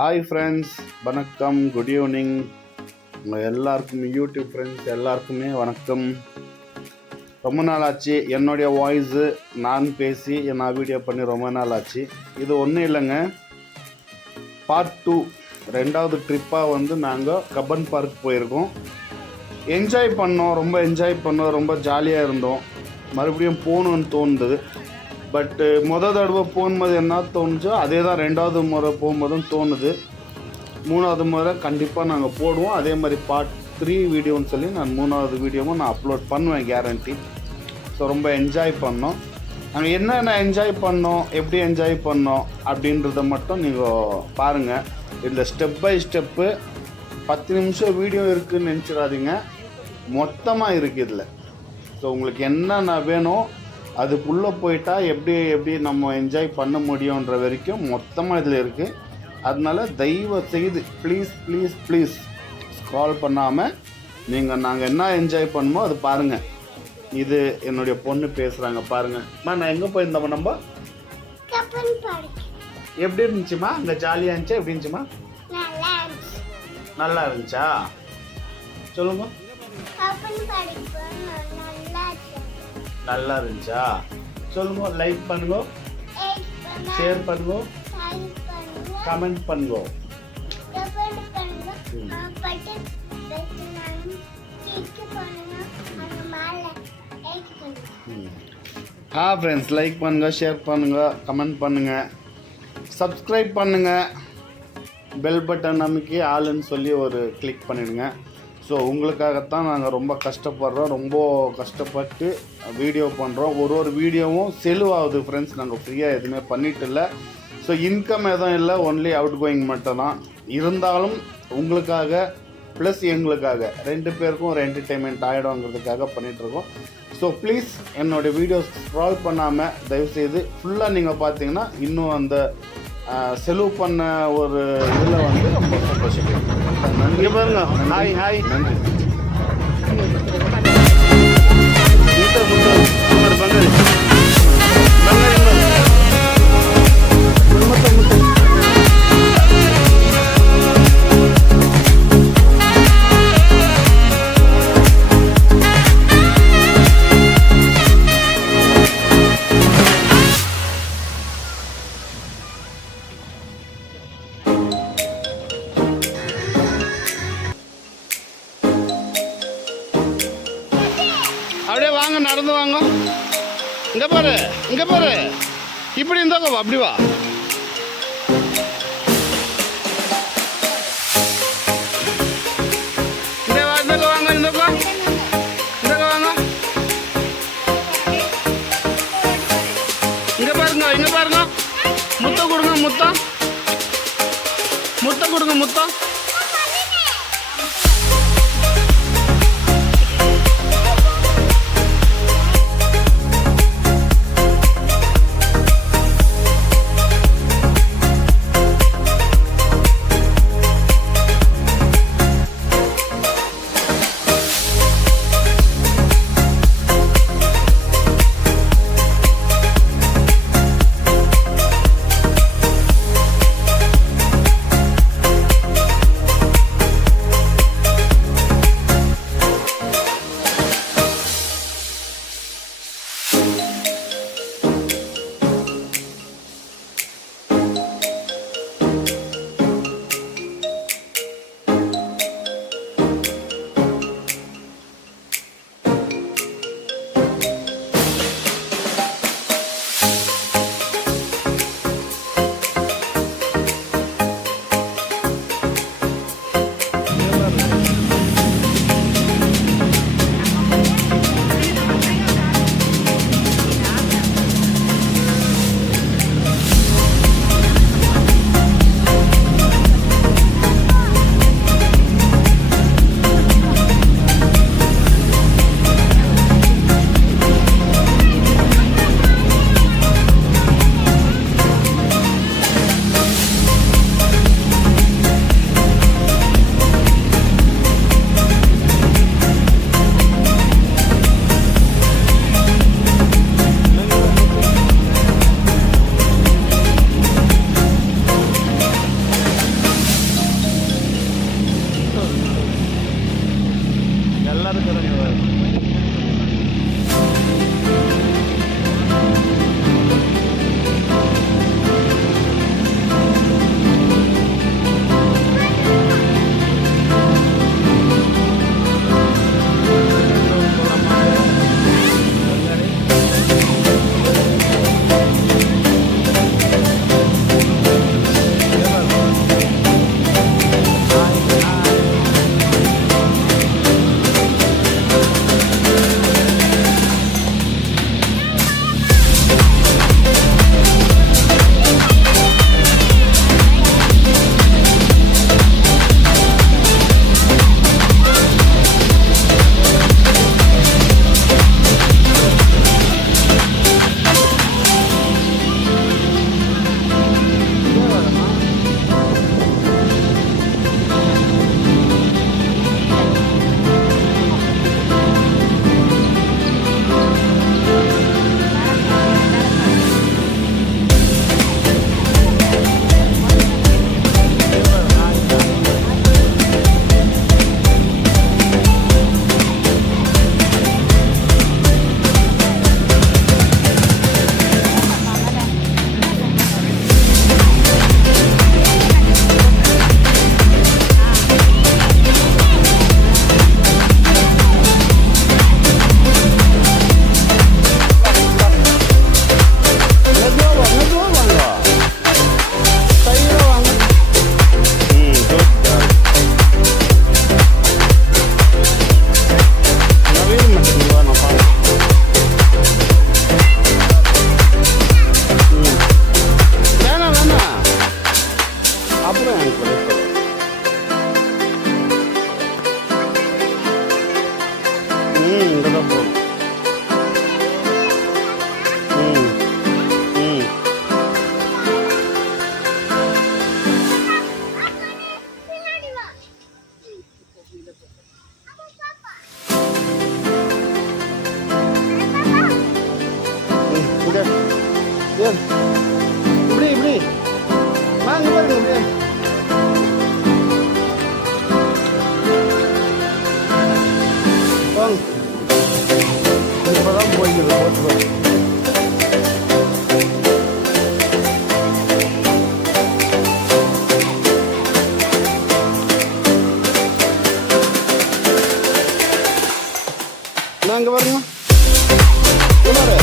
Hi friends, வணக்கம், good evening. உங்கள் எல்லாருக்கும் யூடியூப் ஃப்ரெண்ட்ஸ் எல்லாருக்குமே வணக்கம். ரொம்ப நாள் ஆச்சு என்னுடைய வாய்ஸு நான் பேசி நான் வீடியோ பண்ணி ரொம்ப நாள் ஆச்சு. இது ஒன்றும் இல்லைங்க, பார்ட் 2 ரெண்டாவது ட்ரிப்பாக நாங்கள் கப்பன் பார்க் போயிருக்கோம். என்ஜாய் பண்ணோம், ரொம்ப என்ஜாய் பண்ணோம், ரொம்ப ஜாலியாக இருந்தோம். மறுபடியும் போகணுன்னு தோணுது. பட்டு தடவை போகும்போது என்ன தோணுச்சோ அதே தான் ரெண்டாவது முறை போகும்போதும் தோணுது. மூணாவது முறை கண்டிப்பாக நாங்கள் போடுவோம். அதே மாதிரி பார்ட் 3 வீடியோன்னு சொல்லி நான் மூணாவது வீடியோவும் நான் அப்லோட் பண்ணுவேன், கேரண்டி. ஸோ ரொம்ப என்ஜாய் பண்ணோம். நாங்கள் என்னென்ன என்ஜாய் பண்ணோம், எப்படி என்ஜாய் பண்ணோம் அப்படின்றத மட்டும் நீங்கள் பாருங்கள். இதில் ஸ்டெப் பை ஸ்டெப்பு 10 நிமிஷம் வீடியோ இருக்குதுன்னு நினச்சிடாதீங்க, மொத்தமாக இருக்குது இதில். ஸோ உங்களுக்கு என்னென்ன வேணும் அதுக்குள்ளே போயிட்டால் எப்படி நம்ம என்ஜாய் பண்ண முடியுன்ற வரைக்கும் மொத்தமாக இதில் இருக்குது. அதனால தயவு செய்து ப்ளீஸ் ஸ்க்ரால் பண்ணாமல் நாங்கள் என்ன என்ஜாய் பண்ணுமோ அது பாருங்கள். இது என்னுடைய பொண்ணு பேசுகிறாங்க பாருங்கள். நான் எங்கே போயிருந்தோம், நம்ம எப்படி இருந்துச்சுமா? அங்கே ஜாலியாக இருந்துச்சா? எப்படி இருந்துச்சுமா? நல்லா இருந்துச்சா? சொல்லுங்க. நல்லா இருந்துச்சா? சொல்லுங்க. லைக் பண்ணுங்க, ஷேர் பண்ணுங்க, கமெண்ட் பண்ணுங்க. ஃப்ரெண்ட்ஸ், லைக் பண்ணுங்க, ஷேர் பண்ணுங்க, கமெண்ட் பண்ணுங்க, சப்ஸ்கிரைப் பண்ணுங்க, பெல் பட்டன் நமக்கு ஆளுன்னு சொல்லி ஒரு கிளிக் பண்ணிடுங்க. ஸோ உங்களுக்காகத்தான் நாங்கள் ரொம்ப கஷ்டப்படுறோம், ரொம்ப கஷ்டப்பட்டு வீடியோ பண்ணுறோம். ஒரு வீடியோவும் செலவாகுது ஃப்ரெண்ட்ஸ். நாங்கள் ஃப்ரீயாக எதுவுமே பண்ணிட்டு இல்லை. ஸோ இன்கம் எதுவும் இல்லை, ஒன்லி அவுட் கோயிங் மட்டும் தான். இருந்தாலும் உங்களுக்காக ப்ளஸ் எங்களுக்காக 2 பேருக்கும் ஒரு என்டர்டெயின்மெண்ட் ஆகிடும்ங்கிறதுக்காக பண்ணிகிட்ருக்கோம். ஸோ ப்ளீஸ் என்னோடய வீடியோஸ் ஸ்க்ரால் பண்ணாமல் தயவுசெய்து ஃபுல்லாக நீங்கள் பார்த்தீங்கன்னா இன்னும் அந்த செலவு பண்ண ஒரு இதில் ரொம்ப சந்தோஷம். நன்றி பாருங்க. ஹாய் நன்றி. அப்படியே வாங்க, நடந்து வாங்க. இங்கே பாரு, இப்படி இருந்தாங்க, அப்படி வா. இந்த வாங்க, இங்கே பாருங்க. முத்தம் கொடுங்க, முத்தம். இங்கே தான் போகணும். இப்படி இப்படி வாங்க பாருங்க இப்படியே. வாங்க இப்பதான் போய்க்கிறோம் ஓட்டு. நாங்க பாருங்க இங்க வா.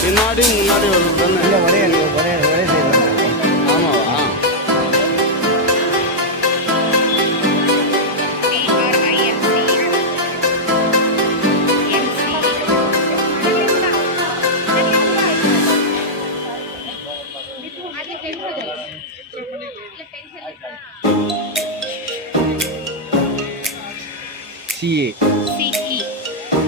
முன்னாடி வருது தானே? ஆமாவா? CA. CE.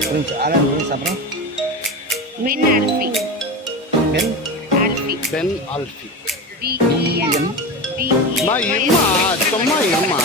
Terus Alan terus apa? Ben Alfi. Ben Alfi. Ben Alfi. BEN. Ma irma, சும்மா irma.